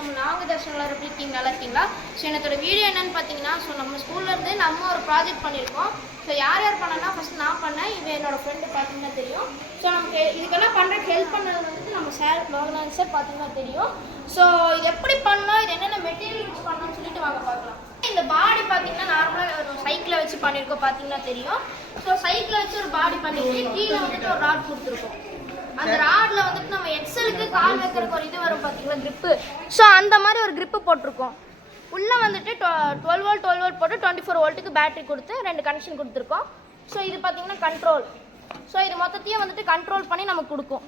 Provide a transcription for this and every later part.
வணக்கம். நாங்கள் தர்ஷனில் எப்படி இருக்கீங்க? நல்லா இருக்கீங்களா? ஸோ என்னோட வீடியோ என்னென்னு பார்த்தீங்கன்னா, ஸோ நம்ம ஸ்கூல்லேருந்து நம்ம ஒரு ப்ராஜெக்ட் பண்ணியிருக்கோம். ஸோ யார் யார் பண்ணனா ஃபஸ்ட் நான் பண்ணேன், இவன் என்னோட ஃப்ரெண்டு பார்த்தீங்கன்னா தெரியும். ஸோ நமக்கு இதுக்கெல்லாம் பண்ணுறதுக்கு ஹெல்ப் பண்ணது வந்துட்டு நம்ம சார் லோகநாதன் சார் பார்த்தீங்கன்னா தெரியும். ஸோ இது எப்படி பண்ணோம், இது என்னென்ன மெட்டீரியல் யூஸ் பண்ணோம்னு சொல்லிட்டு வாங்க பார்க்கலாம். இந்த பாடி பார்த்தீங்கன்னா நார்மலாக ஒரு சைக்கிளை வச்சு பண்ணியிருக்கோம் பார்த்தீங்கன்னா தெரியும். ஸோ சைக்கிளை வச்சு ஒரு பாடி பண்ணிட்டு கீழே வந்துட்டு ஒரு ராட் கொடுத்துருக்கோம். அந்த ராட்ல வந்துட்டு நம்ம எக்ஸலுக்கு கால் வைக்கிறதுக்கு ஒரு இது வரும் பார்த்தீங்களா, கிரிப்பு. ஸோ அந்த மாதிரி ஒரு கிரிப்பு போட்டிருக்கோம். உள்ளே வந்துட்டு 12 வோல்ட் போட்டு 24 வோல்ட்டுக்கு பேட்டரி கொடுத்து 2 கனெக்ஷன் கொடுத்துருக்கோம். ஸோ இது பார்த்தீங்கன்னா கண்ட்ரோல். ஸோ இது மொத்தத்தையும் வந்துட்டு கண்ட்ரோல் பண்ணி நமக்கு கொடுக்கும்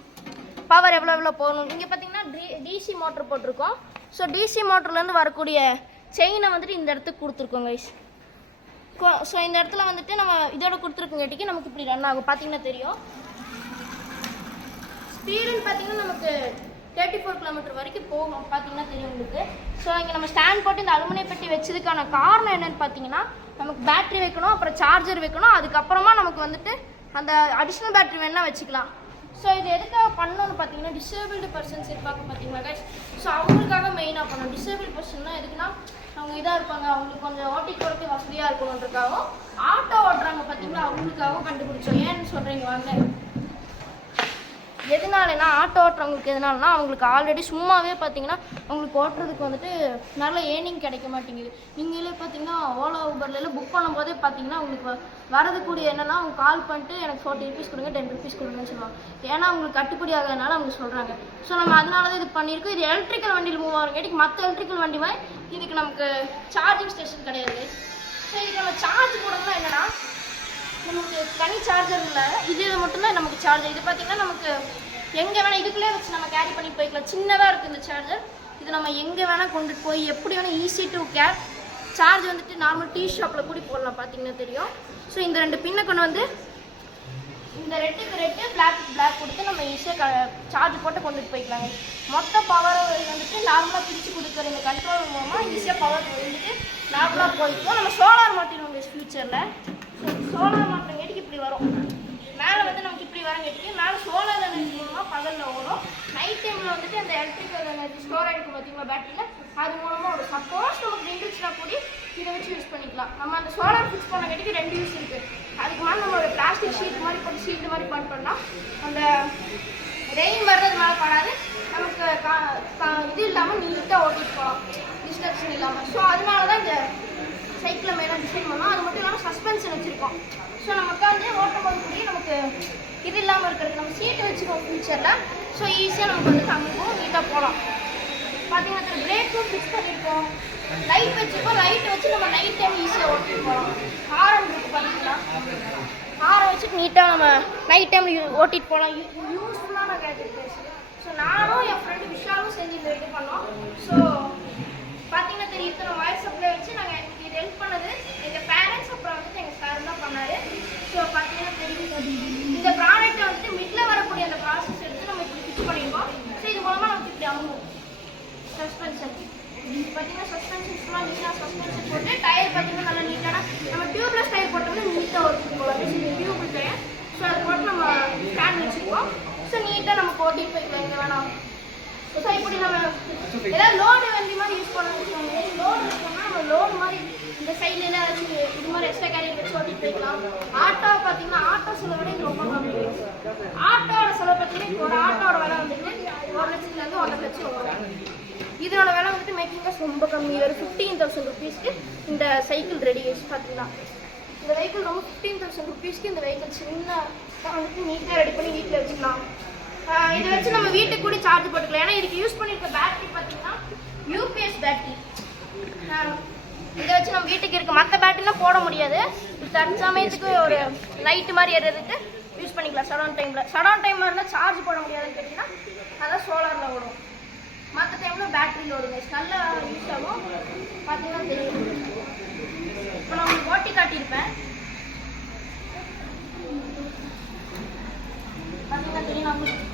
பவர் எவ்வளோ போகணும். இங்கே பார்த்தீங்கன்னா டிசி மோட்டர் போட்டிருக்கோம். ஸோ டிசி மோட்டர்லேருந்து வரக்கூடிய செயினை வந்துட்டு இந்த இடத்துக்கு கொடுத்துருக்கோம் கைஸ். ஸோ இந்த இடத்துல வந்துட்டு நம்ம இதோட கொடுத்துருக்கங்காட்டிக்கு நமக்கு இப்படி ரன் ஆகும் பார்த்தீங்கன்னா தெரியும். ஸ்பீடுன்னு பார்த்தீங்கன்னா நமக்கு 34 கிலோமீட்டர் வரைக்கும் போகும் பார்த்தீங்கன்னா தெரியும் உங்களுக்கு. ஸோ இங்கே நம்ம ஸ்டாண்ட் போட்டு இந்த அலுமினிய பெட்டி வச்சதுக்கான காரணம் என்னென்னு பார்த்தீங்கன்னா, நமக்கு பேட்ரி வைக்கணும், அப்புறம் சார்ஜர் வைக்கணும், அதுக்கப்புறமா நமக்கு வந்துட்டு அந்த அடிஷ்னல் பேட்ரி வேணால் வச்சுக்கலாம். ஸோ இது எதுக்காக பண்ணணும்னு பார்த்தீங்கன்னா, டிசேபிள்டு பர்சன்ஸ் இருப்பாங்க பார்த்தீங்களா கைஸ். ஸோ அவங்களுக்காக மெயினாக பண்ணணும். டிசேபிள் பர்சன்னா எதுக்குன்னா, அவங்க இதாக இருப்பாங்க, அவங்களுக்கு கொஞ்சம் ஓட்டி போகிறதுக்கு வசதியாக இருக்கணுன்றதுக்காகவும், ஆட்டோ ஓட்டுறாங்க பார்த்தீங்களா, அவங்களுக்காகவும் கண்டுபிடிச்சோம். ஏன்னு சொல்கிறீங்க வாங்க. எதனாலனா ஆட்டோ ஓட்டுறவங்களுக்கு எதனாலனா, அவங்களுக்கு ஆல்ரெடி சும்மாவே பார்த்தீங்கன்னா அவங்களுக்கு ஓட்டுறதுக்கு வந்துட்டு நல்ல ஏர்னிங் கிடைக்க மாட்டேங்குது. நீங்களே பார்த்தீங்கன்னா ஓலா ஊபர்லாம் புக் பண்ணும்போதே பார்த்தீங்கன்னா அவங்களுக்கு வரதுக்கூடிய என்னென்னா, அவங்க கால் பண்ணிட்டு எனக்கு 40 ருபீஸ் கொடுங்க, 10 ருபீஸ் கொடுங்கன்னு சொல்லுவாங்க. ஏன்னா அவங்களுக்கு கட்டுப்படி ஆகாதனால அவங்க சொல்கிறாங்க. ஸோ நம்ம அதனால தான் இது பண்ணியிருக்கோம். இது எலக்ட்ரிக்கல் வண்டியில் மூவ் ஆகும் கேட்டிக்கு மற்ற எலக்ட்ரிக்கல் வண்டி மாதிரி இதுக்கு நமக்கு சார்ஜிங் ஸ்டேஷன் கிடையாது. ஸோ இதுக்கு நம்ம சார்ஜ் போடணும்னா என்னென்னா, நமக்கு தனி சார்ஜர் இல்லை, இது மட்டும்தான் நமக்கு சார்ஜர். இது பார்த்திங்கன்னா நமக்கு எங்கே வேணால் இதுக்குள்ளே வச்சு நம்ம கேரி பண்ணி போய்க்கலாம். சின்னதாக இருக்குது இந்த சார்ஜர். இது நம்ம எங்கே வேணால் கொண்டுட்டு போய் எப்படி வேணால் ஈஸி டு கேர். சார்ஜ் வந்துட்டு நார்மல் டீ ஷாப்பில் கூட போடலாம் பார்த்தீங்கன்னா தெரியும். ஸோ இந்த 2 பின்னை கொண்டு வந்து இந்த ரெட்டுக்கு ரெட்டு பிளாக் கொடுத்து நம்ம ஈஸியாக சார்ஜ் போட்டு கொண்டுட்டு போய்க்கலாங்க. மொத்த பவர் வந்துட்டு நார்மலாக பிரித்து கொடுக்குற இந்த கண்ட்ரோல் மூலமாக ஈஸியாக பவர் வந்துட்டு நார்மலாக போய்க்கும். நம்ம சோலார் மாற்றிடுவோம் ஃப்யூச்சரில். சோலார் மாற்றம் கேட்டுக்கு இப்படி வரும், மேலே வந்து நமக்கு இப்படி வர கேட்டுக்கு மேலே சோலார் எனர்ஜி மூலமாக பகலில் ஓடும். நைட் டைமில் வந்துட்டு அந்த எலக்ட்ரிக்கல் எனர்ஜி ஸ்டோர் ஆகிருக்கும் பார்த்தீங்களா பேட்டரியில், அது மூலமாக ஒரு சப்போஸ் நமக்கு நின்றுச்சுனா கூடி இதை வச்சு யூஸ் பண்ணிக்கலாம். நம்ம அந்த சோலார் ஃபிக்ஸ் பண்ண கேட்டுக்கு 2 யூஸ் இருக்குது. அதுக்கு மேலே நம்ம ஒரு பிளாஸ்டிக் ஷீட் மாதிரி போட்டு ஷீட் மாதிரி பண்ணோம்னா அந்த ரெயின் வர்றது மேலே படாது, நமக்கு இது இல்லாமல் நீட்டாக ஓட்டிட்டு போகலாம், டிஸ்ட்ரக்ஷன் இல்லாமல். ஸோ அதனால தான் இந்த சைக்கிளை மெயினாக டிசைன் பண்ணோம். அது மட்டும் இல்லாமல் சஸ்பென்ஷன் வச்சுருக்கோம். ஸோ நமக்கு வந்து ஓட்டும் போது கூடிய நமக்கு இது இல்லாமல் இருக்கிறது நம்ம சீட்டு வச்சுக்கோம் ஃபியூச்சரில். ஸோ ஈஸியாக நமக்கு வந்து தங்குவோம், நீட்டாக போகலாம். பார்த்தீங்கன்னா பிரேக்கும் ஃபிக்ஸ் பண்ணியிருக்கோம், லைட் வச்சுருக்கோம். லைட் வச்சு நம்ம நைட் டைம் ஈஸியாக ஓட்டிட்டு போகலாம். ஹாரன் இருக்குது பார்த்தீங்கன்னா, ஹாரை வச்சுட்டு நீட்டாக நம்ம நைட் டைமில் ஓட்டிட்டு போகலாம். யூஸ்ஃபுல்லான கேஜெட். ஸோ நானும் என் ஃப்ரெண்டு விஷாலும் செஞ்சு இந்த இது பண்ணோம். ஸோ பார்த்தீங்கன்னா தெரியும், இத்தனை வாய்ஸ் சப்ளை வச்சு நாங்கள் இது ஹெல்ப் பண்ணது எங்கள் பேரண்ட்ஸ், அப்புறம் வந்துட்டு எங்கள் சார் தான் பண்ணார். ஸோ பார்த்தீங்கன்னா தெரியும், இந்த ப்ராடக்ட்டை வந்துட்டு மிடில் வரக்கூடிய அந்த ப்ராசஸ் எடுத்து நம்ம இப்படி ஃபிக்ஸ் பண்ணியிருக்கோம். ஸோ இது மூலமாக நமக்கு இப்படி அமுகும் சஸ்பென்ஷன். பார்த்தீங்கன்னா சஸ்பென்ஷன் ஃபுல்லாக நீட்டாக சஸ்பென்ஷன் போட்டு டயர் பார்த்தீங்கன்னா நல்லா நீட்டான நம்ம டியூப்லெஸ் டயர் போட்டோம்னா நீட்டாக ஓட்டிட்டு போகலாம். Tuple tyre. ஸோ அதை போட்டு நம்ம ஸ்டாண்ட் வச்சுக்குவோம். ஸோ நீட்டாக நம்ம ஓட்டிட்டு போய்க்கலாம் எங்கே வேணாம். ஸோ இப்படி நம்ம ஏதாவது லோடு வண்டி மாதிரி யூஸ் பண்ணணும். லோடு வச்சோம்னா நம்ம லோடு மாதிரி இந்த சைடில் ஏதாச்சும் இது மாதிரி எக்ஸ்ட்ரா கேரியர் வச்சு ஓட்டிட்டு போய்க்கலாம். ஆட்டோ பார்த்தீங்கன்னா ஆட்டோ செலவு விட இது ரொம்ப கம்மி. ஆட்டோட செலவு பார்த்தீங்கன்னா இப்போ ஒரு ஆட்டோட விலை வந்துட்டு 1 லட்சத்துலேருந்து 1.5 லட்சம் வரும். இதோட விலை வந்துட்டு மேக்கிங் காஸ்ட் ரொம்ப கம்மி. ஒரு 15,000 ருபீஸ்க்கு இந்த சைக்கிள் ரெடி ஆகிடுச்சு பார்த்தீங்கன்னா. இந்த வெஹிக்கிள் ரொம்ப 15,000 ருபீஸ்க்கு இந்த வெஹிக்கிள் சின்ன வந்துட்டு நீட்டாக ரெடி பண்ணி வீட்டில் வச்சுக்கலாம். இதை வச்சு நம்ம வீட்டுக்கு கூட சார்ஜ் போட்டுக்கலாம். ஏன்னா இதுக்கு யூஸ் பண்ணியிருக்க பேட்டரி பார்த்தீங்கன்னா யூபிஎஸ் பேட்டரி. இதை வச்சு நம்ம வீட்டுக்கு இருக்க மற்ற பேட்டரிலாம் போட முடியாது. தற்சமயத்துக்கு ஒரு லைட்டு மாதிரி ஏறுறதுக்கு யூஸ் பண்ணிக்கலாம். ஷடவுன் டைமில் இருந்தால் சார்ஜ் போட முடியாதுன்னு கேட்டிங்கன்னா அதான் சோலாரில் ஓடும். மற்ற டைமில் பேட்டரியில் ஓடுங்க. நல்லா யூஸ் ஆகும். பார்த்தீங்கன்னா தெரியும். இப்போ நான் உங்களுக்கு ஓட்டி காட்டியிருப்பேன். பார்த்தீங்கன்னா தெரியும். நம்மளுக்கு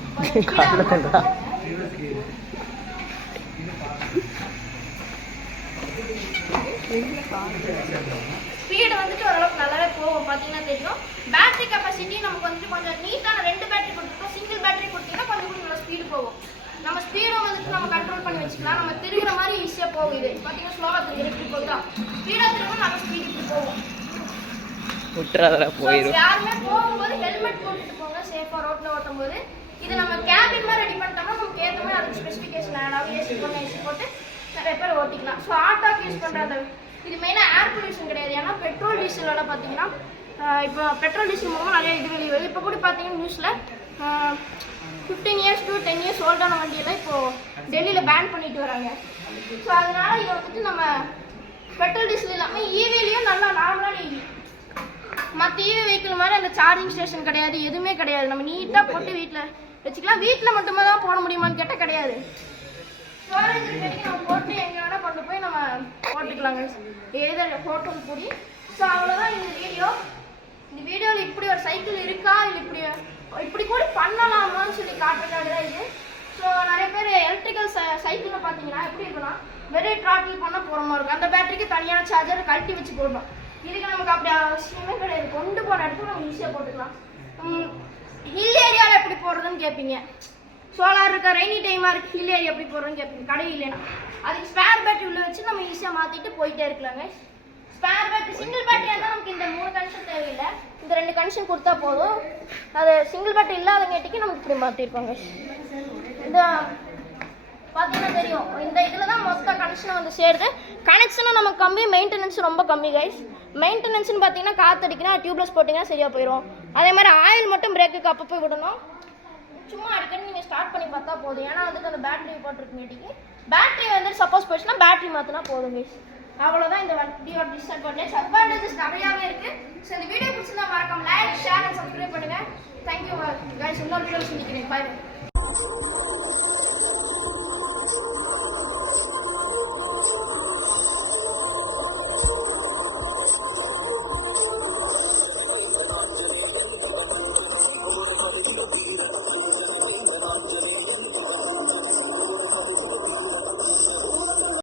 ஸ்பீடு வந்துட்டு ஓரளவுக்கு நல்லாவே போகும். பார்த்தீங்கன்னா தெரியும். பேட்டரி கெப்பாசிட்டி நமக்கு வந்துட்டு கொஞ்சம் நீட்டான 2 பேட்டரி கொடுத்துருக்கோம். சிங்கிள் பேட்டரி கொடுத்தீங்கன்னா கொஞ்சம் கூட நல்லா ஸ்பீடு போகும். நம்ம ஸ்பீடும் வந்துட்டு வந்து நம்ம கண்ட்ரோல் பண்ணி வச்சுக்கலாம். நம்ம திருகிற மாதிரி ஈஸியாக போகும். இது பார்த்தீங்கன்னா ஸ்லோவாக திருகிற இப்படி போகுதா, ஸ்பீடாக திரும்ப நம்ம ஸ்பீட் இப்படி போகும். யாருமே போகும்போது ஹெல்மெட் போட்டுட்டு போங்க, சேஃபாக ரோட்டில் ஓட்டும் போது. இது நம்ம கேபின் மாதிரி ரெடி பண்ணிட்டோம்னா நமக்கு ஏற்ற மாதிரி அதுக்கு ஸ்பெசிஃபிகேஷன் ஆடாது. ஏசி போட்டு ஏசி போட்டு நிறைய பேர் ஓட்டிக்கலாம். ஸோ ஆட்டோக்கு யூஸ் பண்ணுறது இது மெயினாக ஏர் பொல்யூஷன் கிடையாது. ஏன்னா பெட்ரோல் டீசலோட பார்த்தீங்கன்னா இப்போ பெட்ரோல் டீசல் மூலமாக நிறைய இது வெளியே வருது. இப்போ கூட பார்த்தீங்கன்னா நியூஸில் 15 years to 10 years ஓல்டான வண்டியெல்லாம் இப்போது டெல்லியில் பேன் பண்ணிட்டு வராங்க. ஸோ அதனால இதை வந்துட்டு நம்ம பெட்ரோல் டீசல் இல்லாமல் ஈவிலையும் நல்லா நார்மலான ஈவி, மற்ற ஈவி வெஹிக்கிள் மாதிரி அந்த சார்ஜிங் ஸ்டேஷன் கிடையாது, எதுவுமே கிடையாது. நம்ம நீட்டாக போட்டு வீட்டில் வச்சுக்கலாம். வீட்டில் மட்டுமே தான் போட முடியுமான்னு கேட்டால் கிடையாது. ஸ்டோரேஜ் கிடைக்கும், நம்ம போட்டு எங்கே வேணால் கொண்டு போய் நம்ம போட்டுக்கலாங்க. ஏதோ ஹோட்டல் கூடி. ஸோ அவ்வளோதான் இந்த வீடியோ. இந்த வீடியோவில் இப்படி ஒரு சைக்கிள் இருக்கா, இல்லை இப்படி கூட பண்ணலாமான்னு சொல்லி காட்டுறதுக்காக தான் இது. ஸோ நிறைய பேர் எலக்ட்ரிக்கல் சைக்கிளில் பார்த்தீங்கன்னா எப்படி இருக்குன்னா வெறும் ட்ராட்டில் பண்ண போகிற மாதிரி இருக்கும். அந்த பேட்டரிக்கு தனியான சார்ஜர் கழட்டி வச்சு போடணும். இதுக்கு நமக்கு அப்படி அவசியமே கிடையாது. கொண்டு போன இடத்துல நம்ம ஈஸியாக போட்டுக்கலாம். ஹில் ஏரியாவில் எப்படி போடுறதுன்னு கேட்பீங்க. சோலார் இருக்க ரெய்னி டைமாக இருக்குது, ஹில் ஏரியா எப்படி போடுறதுன்னு கேட்பீங்க. கடை இல்லைன்னா அதுக்கு ஸ்பேர் பேட்டரி உள்ள வச்சு நம்ம ஈஸியாக மாற்றிட்டு போயிட்டே இருக்கலாங்க. ஸ்பேர் பேட்டரி சிங்கிள் பேட்டரியாக இருந்தால் நமக்கு இந்த 3 கனெக்ஷன் தேவையில்லை, இந்த 2 கனெக்ஷன் கொடுத்தா போதும். அது சிங்கிள் பேட்டரி இல்லாதங்காட்டிக்கு நமக்கு இப்படி மாற்றிருப்பாங்க. இந்த பார்த்தீங்கன்னா தெரியும், இந்த இதில் தான் மொத்த கனெக்ஷனை வந்து சேருது. கனெக்ஷனும் நமக்கு கம்மி, மெயின்டெனன்ஸ் ரொம்ப கம்மி கைஸ். மெயின்டெனன்ஸ்னு பார்த்தீங்கன்னா காற்றடிக்கினா டியூப்லெஸ் போட்டிங்கன்னா சரியாக போயிடும். அதே மாதிரி ஆயில் மட்டும் பிரேக்குக்கு அப்போ போய் விடணும். சும்மா அடிக்கடி நீங்கள் ஸ்டார்ட் பண்ணி பார்த்தா போதும். ஏன்னா அதுக்கு அந்த பேட்டரி போட்டிருக்கேட்டிக்கு பேட்டரி வந்து சப்போஸ் போயிடுச்சுன்னா பேட்டரி மாற்றினா போதும் கைஸ். அவ்வளோதான் இந்த வண்டியோட டிஸ்அட்வான்டேஜ். அட்வான்டேஜஸ் நிறையாவே இருக்குது. ஸோ இந்த வீடியோ பிடிச்சிருந்தா மறக்காம லைக், ஷேர் அண்ட் சப்ஸ்கிரைப் பண்ணுங்கள். Thank you guys. இன்னொரு வீடியோ சந்திக்கிறேன். பை.